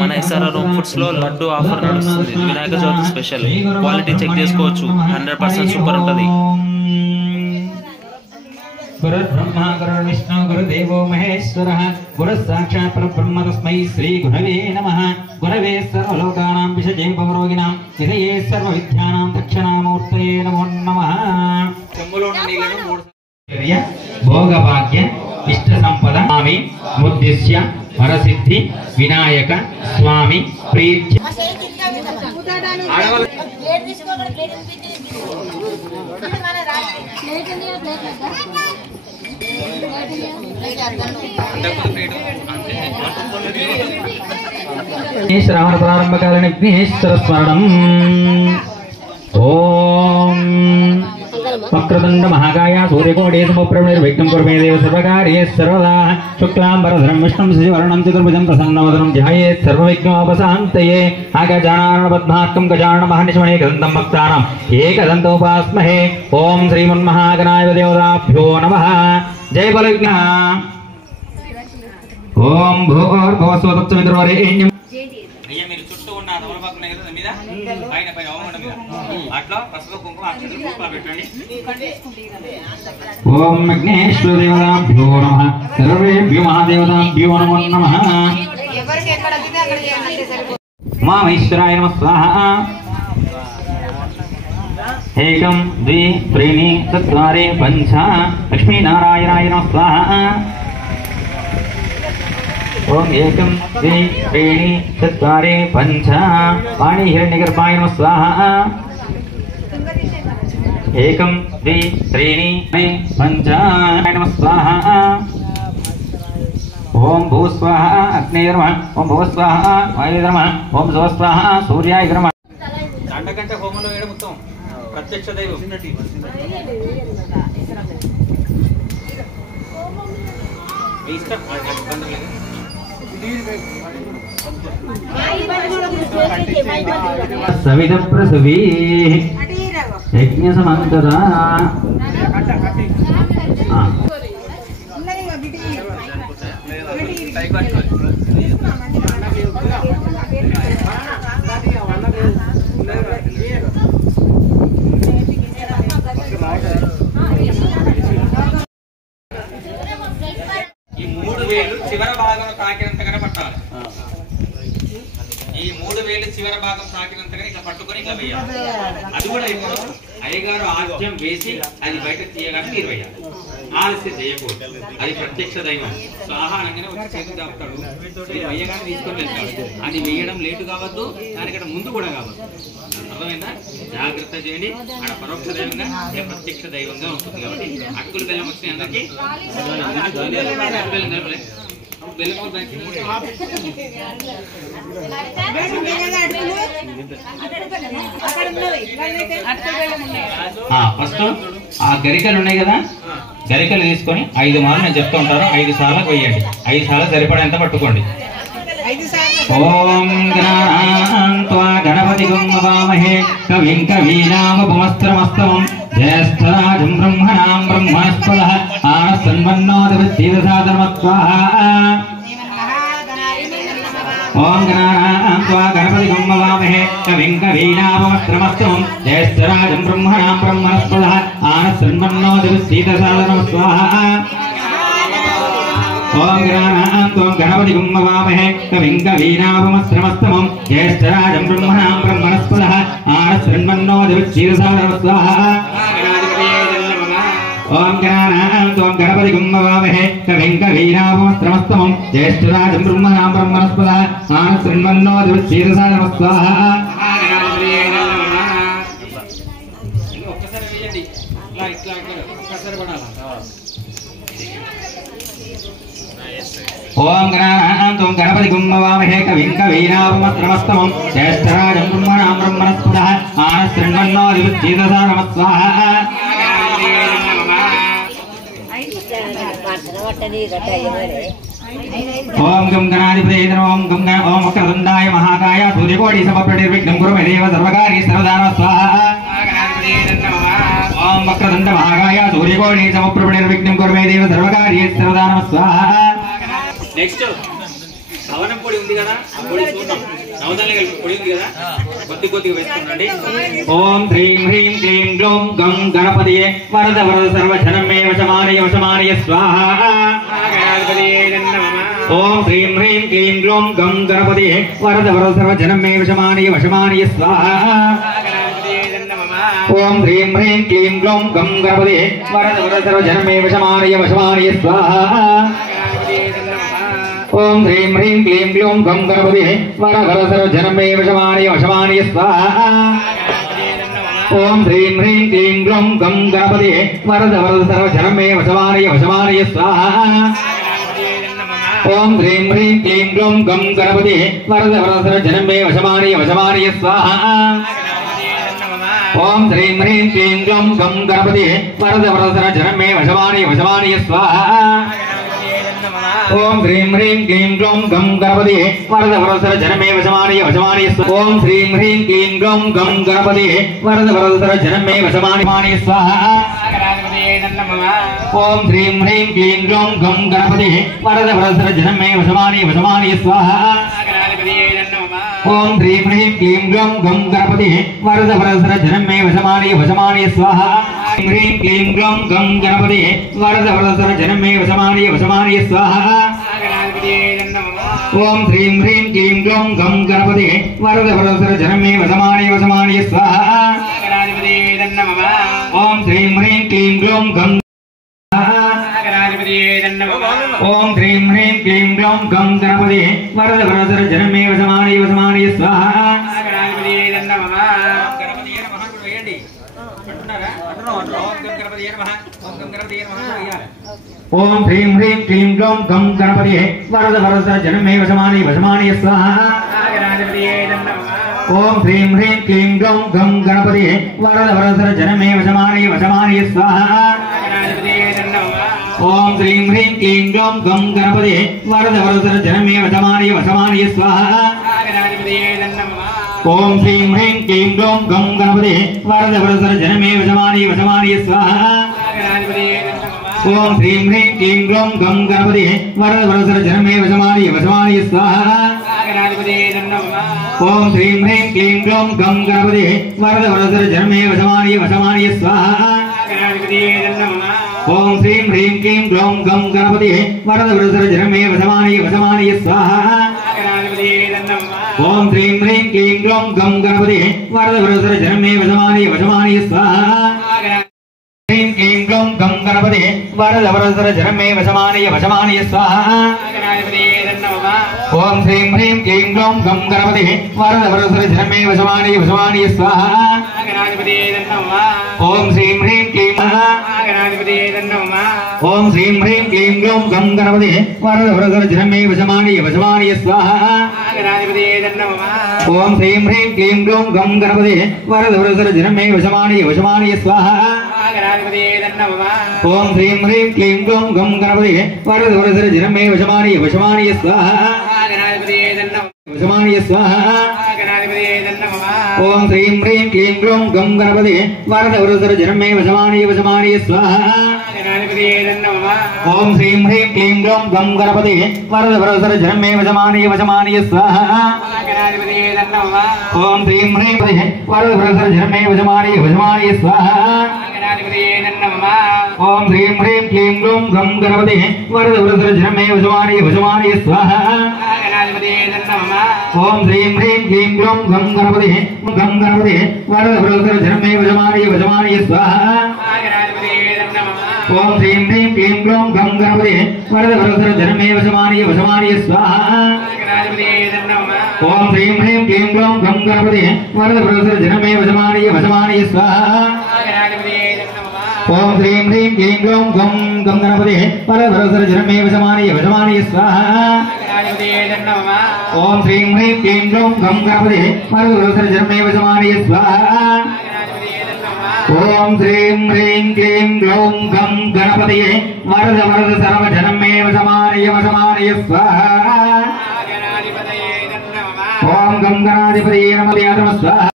మన SRR home foods లో laddu offer నడుస్తుంది. Vinayaka Chavithi special. Quality check చేసుకోవచ్చు. 100% సూపర్ ఉంటది. గురు బ్రహ్మ గురు విష్ణు గురు దేవో మహేశ్వరః గురు సాక్షాత్ పరబ్రహ్మ తస్మై శ్రీ గురవే నమః. గురవే సర్వలోకానాం విషజే భవరోగిణాం నిధయే సర్వ విద్యానాం దక్షిణామూర్తయే నమో నమః. చెంబులోని నీళ్లను 3 భోగభాగ్య ఇష్ట సంపద స్వామి ముద్దిశ్య వరసిద్ధి వినాయక స్వామి ప్రీత్య శ్రావణ ప్రారంభకాలని విఘ్నేశ్వర స్మరణం. ఓం వక్రతుండ మహాకాయ సూర్యకోటి సమప్రభైర్విఘ్నం కురు మే దేవ సర్వకార్యేషు సర్వదా. శుక్లాంబరధరం విష్ణుం శశివర్ణం చతుర్భుజం ప్రసన్నవదనం ధ్యాయేత్ సర్వవిఘ్నోపశాంతయే. అగజానన పద్మార్కం గజానన మహర్నిశమనేకదంతం భక్తానాం ఏకదంతోపాస్మహే. ఓం శ్రీమన్మహాగణాయ దేవతాభ్యో నమః. జయ బలవిఘ్న. ఓం భూర్భువస్వతత్సవితుర్వరేణ్యం. మీరు చుట్టూ ఉన్న తమలపాకు ఉన్నాయి కదా మీద పైన పైన ఓమండ మీద అట్లా పసుపు కుంకుమ అక్షతలు పుష్పాలు పెట్టండి. ఓం విఘ్నేశ్వర దేవతాభ్యో నమః. సర్వేభ్యో మహాదేవతాభ్యో నమో నమః. మామేశ్వరాయ నమః స్వాహా. ఏకం ద్వి త్రీణి చత్వారి పంచ లక్ష్మీనారాయణాయ నమః స్వాహా. ఓం ఏకం ద్వి త్రీణి చత్వారి పంచ వాణి హిరణ్యగర్భాయ నమః స్వాహా. ఏకం ద్వి త్రీణి పంచ నమః స్వాహా. ఓం భూస్వాహ అగ్నేయ నమః. ఓం భూస్వాహ వాయువే నమః. ఓం సోస్వాహ సూర్యాయ నమః. గంట హోమంలో వేయడం మొత్తం ప్రత్యక్ష దైవం. మీ ఇష్టం. సవిత ప్రసవీ యజ్ఞ సమంతదా. ఈ 3 వేలు చివరి భాగం తాకినంతగానే పట్టాలి. ఈ 3 వేలు చివరి భాగం తాకినంతగానే ఇట్లా పట్టుకొని ఇట్లా వేయాలి. అది కూడా ఇప్పుడు అయ్యగారు ఆజ్యం వేసి అది బయట తీయగానే మీరు వేయాలి. ఆలస్యం చేయకూడదు. అది ప్రత్యక్ష దైవం. స్వాహానంగానే వచ్చి చేతులు దాపుతాడు. వేయగానే తీసుకొని వెళ్తాడు. అది వేయడం లేటు కావద్దు, దానికంటే ముందు కూడా కావద్దు. అర్థమైందా? జాగ్రత్త చేయండి. అక్కడ పరోక్ష దైవంగా ప్రత్యక్ష దైవంగా ఉంటుంది. కాబట్టి అటుకులు బెల్లం వచ్చినాయి అందరికీ. ఫస్ట్ ఆ గరికలు ఉన్నాయి కదా, గరికలు తీసుకొని 5 మార్లు నేను చెప్తూ ఉంటాను. 5 సార్లు వేయండి. 5 సార్లు సరిపడేంత పట్టుకోండి. ఓం గణపతి గంగవామహే కవిం కవీనామపుమస్త్రమస్తమం జ్యేష్ఠరాజం బ్రహ్మణాం బ్రహ్మణస్పదః ఆనస్సన్వన్నోదవిద్యసాధనమత్వాః. ఓం గణపతి గంగవామహే కవిం కవీనామపుమస్త్రమస్తమం జ్యేష్ఠరాజం బ్రహ్మణాం బ్రహ్మణస్పదః ఆనస్సన్వన్నోదవిద్యసాధనమత్వాః. ఓం గణపతి గంగవామహే కవిం కవీనామపుమస్త్రమస్తమం జ్యేష్ఠరాజం బ్రహ్మణాం బ్రహ్మణస్పదః ఆనస్సన్వన్నోదవిద్యసాధనమత్వాః. ఓం గణపతి గంగవామహే కవిం కవీనామపుమస్త్రమస్తమం జ్యేష్ఠరాజం బ్రహ్మణాం బ్రహ్మణస్పదః ఆనస్సన్వన్నోదవిద్యసాధనమత్వాః. ఒక్కసారి వేయండి. ఇట్లా ఒక్కసారి పడాలి. ఓం గణపతి గంగవామహే కవిం కవీనామపుమస్త్రమస్తమం జ్యేష్ఠరాజం బ్రహ్మణాం బ్రహ్మణస్పదః ఆనస్సన్వన్నోదవిద్యసాధనమత్వాః. ఓం గం గణాధిపతయే నమః. ఓం వక్రతుండాయ మహాకాయ సూర్యకోటి సమప్రభైర్విఘ్నం కురు మే దేవ సర్వకార్యేషు సర్వదా స్వాహా. ఓం వక్రతుండ మహాకాయ సూర్యకోటి సమప్రభైర్విఘ్నం కురు మే దేవ సర్వకార్యేషు సర్వదా స్వాహా. నెక్స్ట్ అవనం పొడి ఉంది కదా, ఆ పొడి చూద్దాం. నవధాన్యాలు కలిపి పొడి ఉంది కదా, కొద్ది కొద్దిగా వేసుకోండి. ఓం హ్రీం హ్రీం క్లీం గ్లౌం గం గణపతియే వరద వరద సర్వజనం మే వశమానయ వశమానయ స్వాహా. ఓం హ్రీం హ్రీం క్లీం గ్లౌం గం గణపతియే వరద వరద సర్వజనం మే వశమానయ వశమానయ స్వాహా. ఓం హ్రీం హ్రీం క్లీం గ్లౌం గం గణపతియే వరద వరద సర్వజనం మే వశమానయ వశమానయ స్వాహా. ఓం హ్రీం హ్రీం క్లీం గ్లౌం గం గణపతియే వరద వరద సర్వజనం మే వశమానయ వశమానయ స్వాహా. ఓం హ్రీం హ్రీం క్లీం గ్లౌం గం గణపతియే వరద వరద సర్వజనం మే వశమానయ వశమానయ స్వాహా. ఓం హ్రీం హ్రీం క్లీం గ్లౌం గం గణపతియే వరద వరద సర్వజనం మే వశమానయ వశమానయ స్వాహా. ఓం హ్రీం హ్రీం క్లీం గ్లౌం గం గణపతియే వరద వరద సర్వజనం మే వశమానయ వశమానయ స్వాహా. ఓం హ్రీం హ్రీం క్లీం గ్లౌం గం గణపతియే వరద వరద సర్వజనం మే వశమానయ వశమానయ స్వాహా. ఓం హ్రీం హ్రీం క్లీం గ్లౌం గం గణపతియే వరద వరద సర్వజనం మే వశమానయ స్వాహా. ఓం హ్రీం హ్రీం క్లీం గ్లౌం గం గణపతియే వరద వరద సర్వజనం మే వశమానయ వశమానయ స్వాహా. ఓం హ్రీం హ్రీం క్లీం గ్లౌం గం గణపతియే వరద వరద సర్వజనం మే వశమానయ వశమానయ స్వాహా. హ్రీం క్లీం గ్లౌం గం గణపతియే వరద వరద సర్వజనం మే వశమానయ వశమానయ స్వాహా. ఓం హ్రీం హ్రీం క్లీం గ్లౌం గం గణపతియే వరద వరద సర్వజనం మే వశమానయ వశమానయ స్వాహా. ఓం హ్రీం హ్రీం క్లీం గ్లౌం గం ఓం హ్రీం హ్రీం క్లీం గ్లౌం గం గణపతియే వరద వరద సర్వజనం మే వశమానయ వశమానయ స్వాహా. ఓం హ్రీం హ్రీం క్లీం గ్లౌం గం గణపతియే వరద వరద సర్వజనం మే వశమానయ వశమానయ స్వాహా. ఓం హ్రీం హ్రీం క్లీం గ్లౌం గం గణపతియే వరద వరద సర్వజనం మే వశమానయ వశమానయ స్వాహా. ఓం హ్రీం హ్రీం క్లీం గ్లౌం గం గణపతియే వరద వరద సర్వజనం మే వశమానయ వశమానయ స్వాహా. ఓం హ్రీం హ్రీం క్లీం గ్లౌం గం గణపతియే వరద వరద సర్వజనం మే వశమానయ వశమానయ స్వాహా. ఓం హ్రీం హ్రీం క్లీం గ్లౌం గం గణపతియే వరద వరద సర్వజనం మే వశమానయ వశమానయ స్వాహా. ఓం హ్రీం హ్రీం క్లీం గ్లౌం గం గణపతియే వరద వరద సర్వజనం మే వశమానయ వశమానయ స్వాహా. ఓం హ్రీం హ్రీం క్లీం గ్లౌం గం గణపతియే వరద వరద సర్వజనం మే వశమానయ వశమానయ స్వాహా. ఓం హ్రీం హ్రీం క్లీం గ్లౌం గం గణపతియే వరద వరద సర్వజనం మే వశమానయ వశమానయ స్వాహా. హ్రీం క్లీం గ్లౌం గం గణపతియే వరద వరద సర్వజనం మే వశమానయ వశమానయ స్వాహా. ఓం హ్రీం హ్రీం క్లీం గ్లౌం గం గణపతియే వరద వరద సర్వజనం మే వశమానయ వశమానయ స్వాహా. ఓం హ్రీం హ్రీం క్లీం ఓం హ్రీం హ్రీం క్లీం గ్లౌం గం గణపతియే వరద వరద సర్వజనం మే వశమానయ వశమానయ స్వాహా. ఓం హ్రీం హ్రీం క్లీం గ్లౌం గం గణపతియే వరద వరద సర్వజనం మే వశమానయ వశమానయ స్వాహా. ఓం హ్రీం హ్రీం క్లీం గ్లౌం గం గణపతియే వరద వరద సర్వజనం మే వశమానయ వశమానయ స్వాహా. వశమానయ స్వాహా. ఓం హ్రీం హ్రీం క్లీం గ్లౌం గం గణపతియే వరద వరద సర్వజనం మే వశమానయ వశమానయ స్వాహా. ఓం హ్రీం హ్రీం క్లీం గ్లౌం గం గణపతియే వరద వరద సర్వజనం మే వశమానయ వశమానయ స్వాహా. ఓం హ్రీం హ్రీం వరద వరద సర్వజనం మే వశమానయ వశమానయ స్వాహా. ఓం హ్రీం హ్రీం క్లీం గ్లౌం గం గణపతియే వరద వరద సర్వజనం మే వశమానయ వశమానయ స్వాహా. ఓం హ్రీం హ్రీం క్లీం గ్లౌం గం గణపతియే వరద వరద సర్వజనం మే వశమానయ వశమానయ స్వాహా. ఓం హ్రీం హ్రీం క్లీం గ్లౌం గం గణపతియే వరద వరద సర్వజనం మే వశమానయ వశమానయ స్వాహా. ఓం హ్రీం హ్రీం క్లీం గ్లౌం గం గణపతియే వరద వరద సర్వజనం మే వశమానయ వశమానయ స్వాహా. ఓం హ్రీం హ్రీం క్లీం గ్లౌం గం గణపతియే వరద వరద సర్వజనం మే వశమానయ వశమానయ స్వాహా. ఓం హ్రీం హ్రీం క్లీం గ్లౌం గం గణపతియే వరద వరద సర్వజనం మే వశమానయ స్వాహా. ఓం హ్రీం హ్రీం క్లీం గ్లౌం గం గణపతియే వరద వరద సర్వజనం మే వశమానయ వశమానయ స్వాహా. ఓం గం గణాధిపతయే నమః.